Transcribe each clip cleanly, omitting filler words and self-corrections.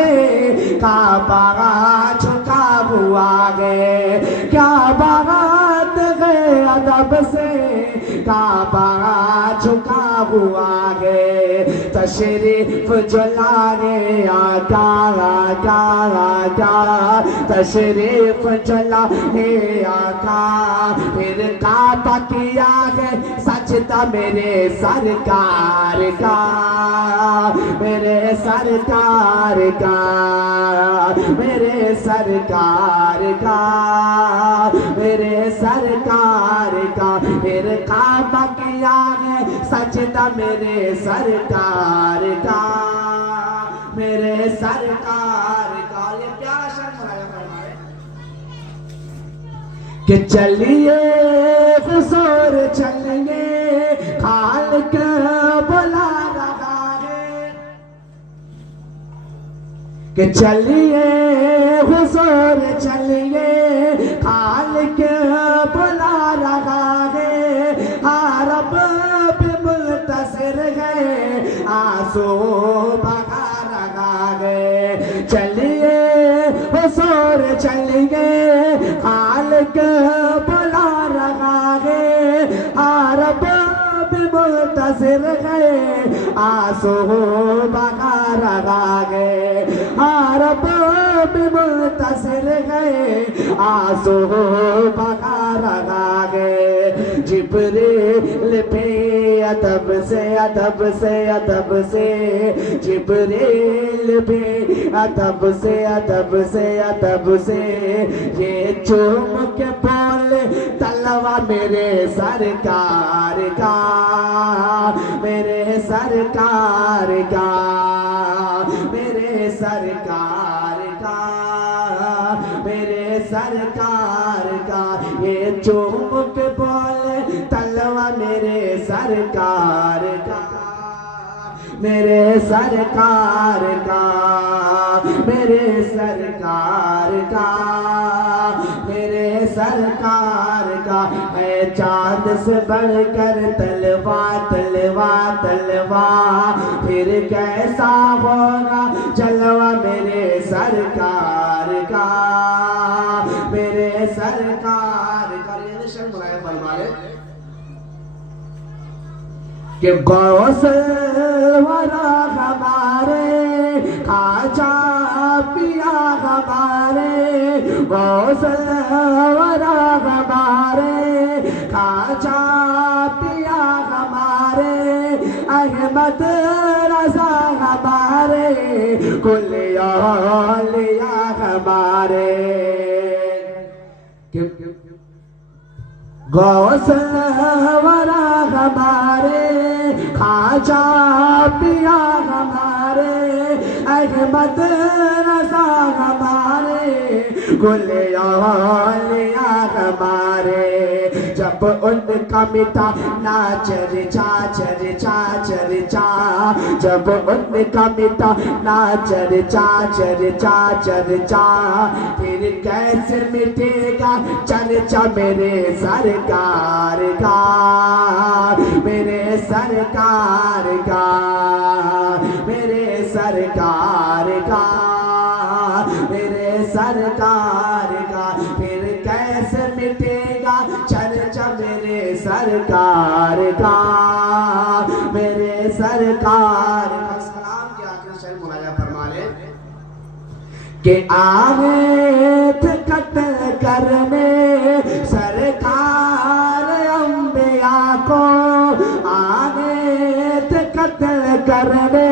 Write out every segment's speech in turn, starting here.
से काबा झुका हुआ गे, क्या बात है अदब से काबा झुका हुआ गे। तशरीफ जो लाए आका आका आका, तशरीफ जो लाए आका, फिर काबा किया है सजदा मेरे सरकार का, मेरे सरकार का, मेरे सरकार का, मेरे सरकार का। फिर काबा किया है सजदा मेरे सरकार का, मेरे सरकार का। ये प्यारा शर्म फरमाए कि चलिए हुजूर चलिए, खालिक बुला रहा है, कि चलिए हुजूर चलिए, खालिक बुला रहा है। रब भी मुल्तसिर है, आंसू बहा रहा है। चलिए हुजूर चलिए, खालिक बुला रहा है। रब भी मुल्तसिर है, आंसू बहा रहा है। रब भी मुल्तसिर है, आंसू बहा रहा है। जिब्रील पे अदब से अदब से अदब से, जिब्रील पे अदब से अदब से अदब से, ये चूम के बोले तलवा मेरे सरकार का, मेरे सरकार का, मेरे सरकार का, मेरे सरकार का। ये चूम के बोले तलवा मेरे सरकार का, मेरे सरकार का, मेरे सरकार का, मेरे सरकार का। है चांद से बढ़कर तलवा तलवा तलवा, फिर कैसा होगा जलवा मेरे सरकार का, मेरे सरकार का। कि गौसल वरा हमारे, खाजा पिया हमारे, गौसल वरा हमारे, खाजा पिया हमारे, अहमद रज़ा हमारे, कुल औलिया हमारे। गौसल वरा हमारे, खाजा पिया हमारे, अहमद रज़ा हमारे, कुल औलिया हमारे। जब उनका मिटा ना चर्चा चर्चा चर्चा, जब उनका मिटा ना चर्चा चर्चा चर्चा, फिर कैसे मिटेगा चर्चा मेरे सरकार का, मेरे सरकार का, मेरे सरकार का, मेरे सरकार का। फिर कैसे मिटेगा चर्चा मेरे सरकार का, मेरे सरकार का। सलाम के आखिर शेर मुलाया फरमा ले कि आगे थे कत्ल करने सरकार अंबिया को, आगे थे कत्ल करने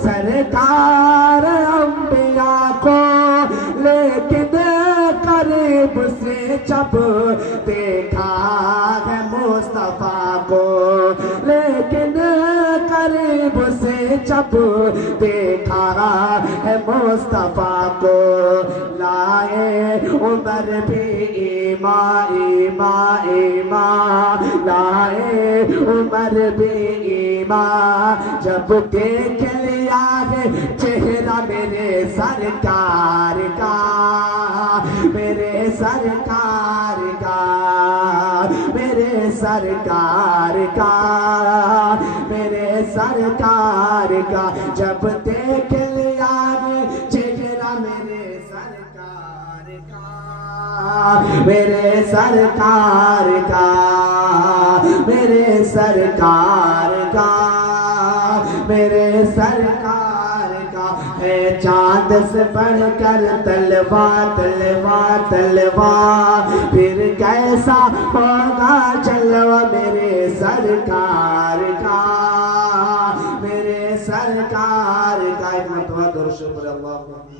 सरकार अंबिया को, लेकिन करीब से जब देखा है मुस्तफा को, लेकिन करीब से जब देखा है मुस्तफा को, लाए उमर भी ईमा ईमा ईमा, लाए उमर भी ईमा, जब देख लिया है चेहरा मेरे सरकार का, मेरे सरकार का, मेरे सरकार का, मेरे सरकार का। जब देख लिया सरकार का, मेरे सरकार का, मेरे सरकार का है चांद से बढ़कर तलवा तलवा तलवा, फिर कैसा होगा जलवा मेरे सरकार का, मेरे सरकार का। एक मरतबा दुरूद पढ़ अल्लाह।